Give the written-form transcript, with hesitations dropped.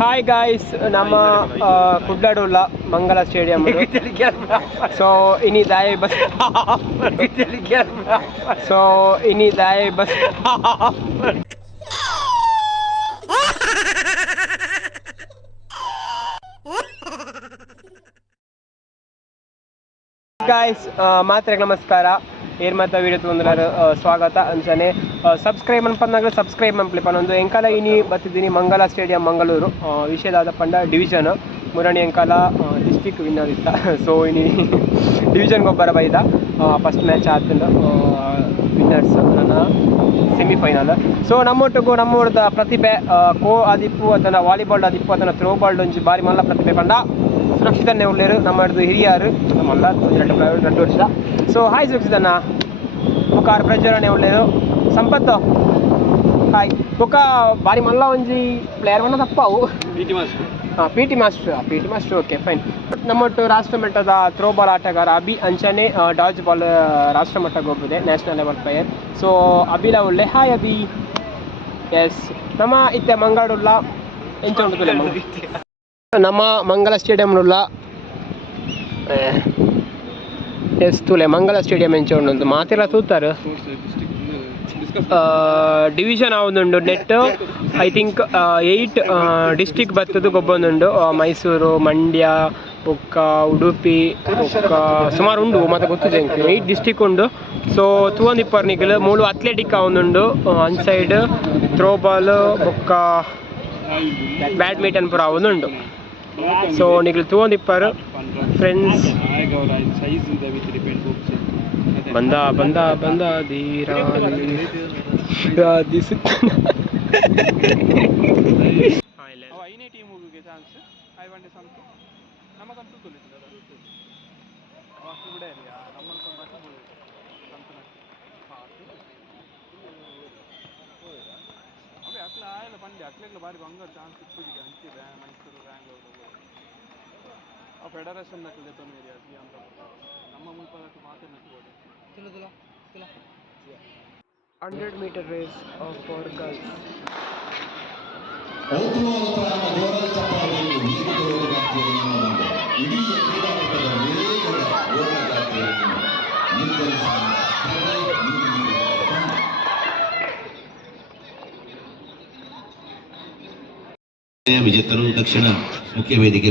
Hi guys, ನಮ್ಮ ಕುಡ್ಲಾಡುಲ್ಲ ಮಂಗಲ stadium. So ಇನಿ ದಾಯಿ ಬಸ್ ಗಾಯ್ಸ್, ಮಾತ್ರೆಗೆ ನಮಸ್ಕಾರ. ಏರ್ ಮಾತಾ ವೀಡಿಯೋ ತೊಂದರೆ ಸ್ವಾಗತ ಅಂಚನೆ ಸಬ್ಸ್ಕ್ರೈಬ್ ಅನ್ಪಂದಾಗ ಸಬ್ಸ್ಕ್ರೈಬ್ ಮಂಪ್ಲಿ ಪನ್ನೊಂದು ಎಂಕಾಲ ಇನಿ ಬತ್ತಿದ್ದೀನಿ ಮಂಗಲ ಸ್ಟೇಡಿಯಂ ಮಂಗಳೂರು. ವಿಷಯದಾದ ಪಂಡ ಡಿವಿಷನ್ ಮುರಣಿ ಎಂಕಾಲ ಡಿಸ್ಟಿಕ್ ವಿನ್ನರ್ ಇತ್ತ. ಸೊ ಇನಿ ಡಿವಿಷನ್ ಗೊಬ್ಬರ ಬೈದ ಫಸ್ಟ್ ಮ್ಯಾಚ್ ಆತಂಡು ವಿನ್ನರ್ಸ್ ನನ್ನ ಸೆಮಿಫೈನಲ್. ಸೊ ನಮ್ಮೊಟ್ಟಿಗೂ ನಮ್ಮೂರದ ಪ್ರತಿಭೆ ಖೋ ಆದಿಪ್ಪು ಅದನ್ನು ವಾಲಿಬಾಲ್ ಆದಿಪ್ಪು ಅದನ್ನು ಥ್ರೋಬಾಲ್ ಒಂಜಿ ಬಾರಿ ಮಲ್ಲ ಪ್ರತಿಭೆ ಪಂಡ ಸುರಕ್ಷಿತನ್ನೇ ಉಳ್ಳೇರು ನಮ್ಮ ಹಿಡಿದು ಹಿರಿಯರು ನಮ್ಮಲ್ಲ 2 ವರ್ಷ. ಸೊ ಹಾಯ್ ಸುರಕ್ಷಿತನ್ನ ಮುಖಾರ್ ಪ್ರಜ್ವಲನೆ ಒಳ್ಳೇದು ಸಂಪತ್ತು ಹಾಯ್ ಮುಖ ಬಾರಿ ಮಲ್ಲ ಒಂಜಿ ಪ್ಲೇಯರ್ ಬಣ್ಣ ತಪ್ಪವು P T master okay fine. ನಮ್ಮೊಟ್ಟು ರಾಷ್ಟ್ರ ಮಟ್ಟದ ಥ್ರೋಬಾಲ್ ಆಟಗಾರ ಅಭಿ ಅಂಚನೆ ಡಾಜ್ ಬಾಲ್ ರಾಷ್ಟ್ರ ಮಟ್ಟಕ್ಕೆ ಹೋಗ್ಬೋದು, ನ್ಯಾಷನಲ್ ಲೆವೆಲ್ ಪ್ಲೇಯರ್. ಸೊ ಅಭಿಲ ಒಳ್ಳೆ ಹಾಯ್ ಅಭಿ. ಎಸ್ ನಮ್ಮ ಇತ್ತೆ ಮಂಗಳೂರುಲ್ಲ ಎಂಚ ಉಂಟು ನಮ್ಮ ಮಂಗಲ ಸ್ಟೇಡಿಯಂನುಲ್ಲ ಎಸ್ ತುಲೆ ಮಂಗಲ ಸ್ಟೇಡಿಯಂ ಎಂಚ ಉಂಟು ಮಾತೆಲ್ಲ ತೂತಾರೆ. ಡಿವಿಷನ್ ಯಾವುದುಂಡು ನೆಟ್ ಐ ಥಿಂಕ್ 8 ಡಿಸ್ಟಿಕ್ ಬತ್ತದು ಗೊಬ್ಬೊಂದುಂಡು. ಮೈಸೂರು, ಮಂಡ್ಯ, ಬೊಕ್ಕ ಉಡುಪಿ, ಬೊಕ್ಕ ಸುಮಾರು ಉಂಡು ಮತ್ತೆ ಗೊತ್ತಿದೆ 8 ಡಿಸ್ಟಿಕ್ ಉಂಡು. ಸೊ ತೂವೊಂದಿಪ್ಪರು ನಿಖಿಲ್ 3 ಅಥ್ಲೆಟಿಕ್ ಅವನುಂಡು ಅನ್ಸೈಡ್ ಥ್ರೋಬಾಲ್ ಬೊಕ್ಕ ಬ್ಯಾಡ್ಮಿಂಟನ್ ಪೂರ ಅವನುಂಡು. ಸೊ ನಿಖಿಲ್ ತೂವೊಂದಿಪ್ಪರು ಫ್ರೆಂಡ್ಸ್ ಬಂದ ಧೀರಾ ಬಾರಿ ಬಂಗಾರ ಚಾನ್ಸ್ ಇಪ್ಪುದಿಗೆ ಹಂಚಿದೆ ಮೈಸೂರು ಬ್ಯಾಂಗ್ಳೂರು ಆ ಫೆಡರೇಷನ್ ನಕ್ಕಲೆ ತೊಂದರೆ ಅಂತ ನಮ್ಮ ಮುಲ್ಪದಕ್ಕೆ ಮಾತನಾಡ್ಬೋದು. 100 meter race for girls. ವಿಜೇತರು ದಕ್ಷಿಣ ಮುಖ್ಯ ವೇದಿಕೆ